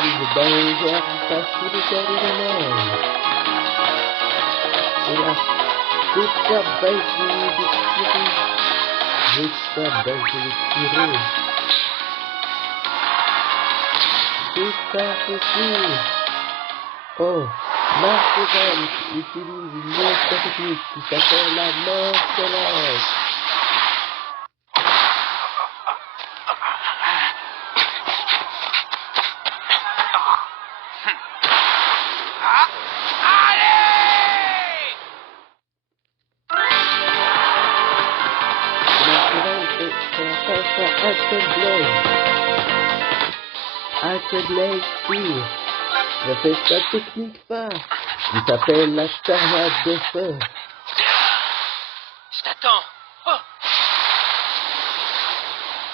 Le ballon de guerre passe sous le cœur de l'homme. Et là, super balle de tirer. Super balle de tirer. Super possible. Oh, Marc-Evan utilise une autre technique qui s'appelle la morcelage. Axel Blaze tire. Je fais sa technique phare qui s'appelle la tornade de feu. Je t'attends. Oh.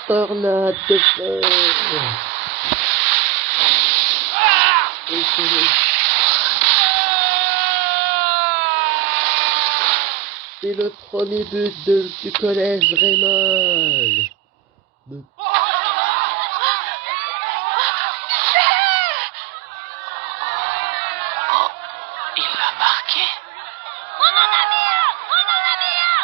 Tornade de feu. C'est le premier but du collège Raymond. Il l'a marqué. On en a mis un. On en a mis un.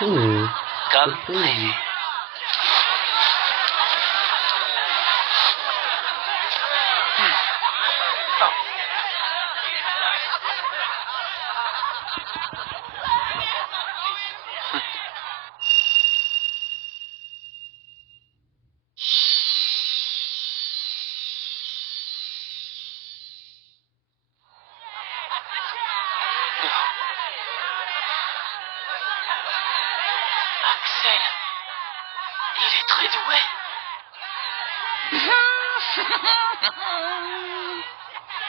Ouais. Comme c'est prévu. Axel, il est très doué.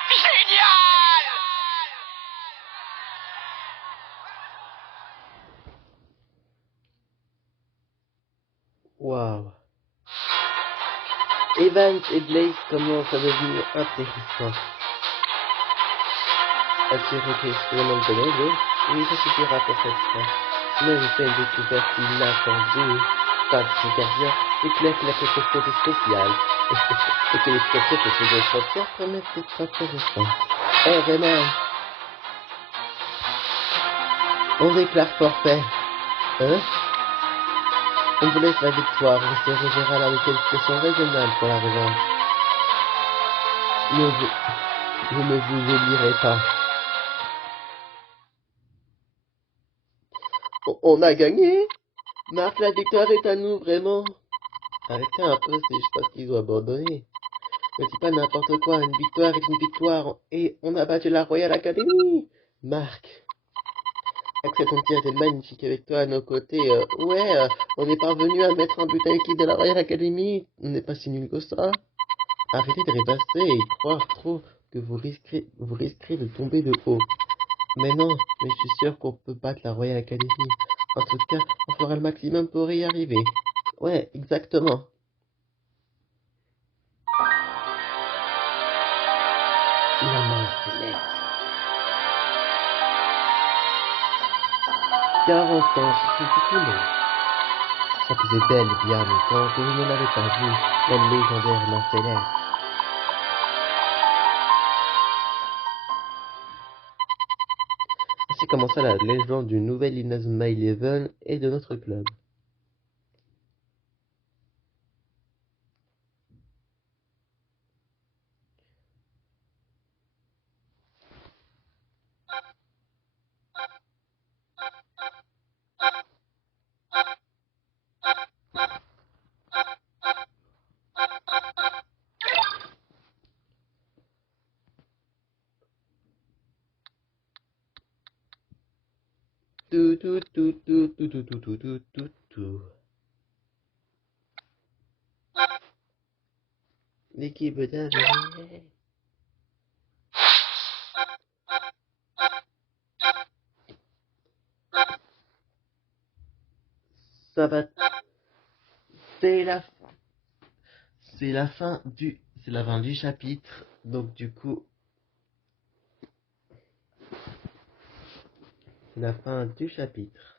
Génial! Waouh. Evans et Blaze commencent à devenir intéressants. Attirer l'expériment de collègue, oui, ça suffira pour cette fois. Sinon, je fais une découverte inattendue. pas de supérieur, c'est clair qu'il a quelque chose de spécial. Et que les procès pour ces deux frontières promettent d'être intéressants. Eh, Venom, on déclare forfait. Hein? On vous laisse la victoire, on se reverra là de qualification raisonnable pour la revanche. Je ne vous oublierai pas. On a gagné? Marc, la victoire est à nous, vraiment. Arrêtez un peu, je pense qu'ils ont abandonné. Ne dis pas n'importe quoi, une victoire est une victoire, et on a battu la Royal Academy. Marc, Axel Tontier était magnifique avec toi à nos côtés. On est parvenu à mettre un but à l'équipe de la Royal Academy. On n'est pas si nul que ça. Arrêtez de rêvasser et croire trop que vous risquerez de tomber de haut. Mais non, mais je suis sûr qu'on peut battre la Royal Academy. En tout cas, on fera le maximum pour y arriver. Ouais, exactement. La main céleste. 40 ans, c'est beaucoup long. Ça faisait belle bien longtemps que vous ne l'avez pas vu, la légendaire main céleste. Ainsi commença la légende du nouvel Inazuma Eleven et de notre club. L'équipe d'avenir. Ça va. C'est la fin du chapitre. Donc du coup, c'est la fin du chapitre.